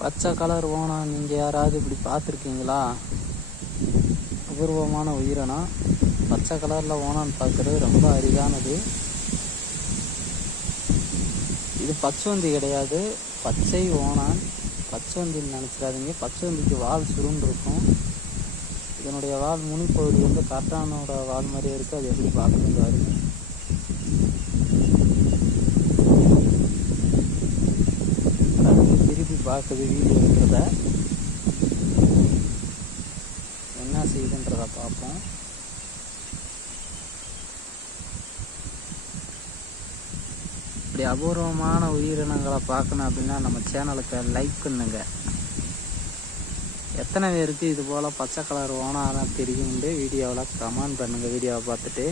பச்சை கலர் ஓணம் நீங்கள் யாராவது இப்படி பார்த்துருக்கீங்களா? அபூர்வமான உயிரினம். பச்சை கலரில் ஓணான்னு பார்க்குறது ரொம்ப அரிதானது. இது பச்சோந்தி கிடையாது, பச்சை ஓணான். பச்சோந்தின்னு நினச்சிடாதீங்க. பச்சோந்திக்கு வால் சுருண்டு இருக்கும். இதனுடைய வால் முனிப்பகுதி வந்து காட்டானோட வால் மாதிரியே இருக்குது. அது எப்படி பார்க்கணும் பாருங்க. திருப்பி பார்க்குது வீடியோ இருக்கிறத. என்ன செய்யுதுன்றத பார்ப்போம். இப்படி அபூர்வமான உயிரினங்களை பார்க்கணும் அப்படின்னா நம்ம சேனலுக்கு லைக் பண்ணுங்க. எத்தனை பேருக்கு இது போல் பச்சை கலர் ஓணான தெரியும்னு வீடியோவில் கமெண்ட் பண்ணுங்கள். வீடியோவை பார்த்துட்டு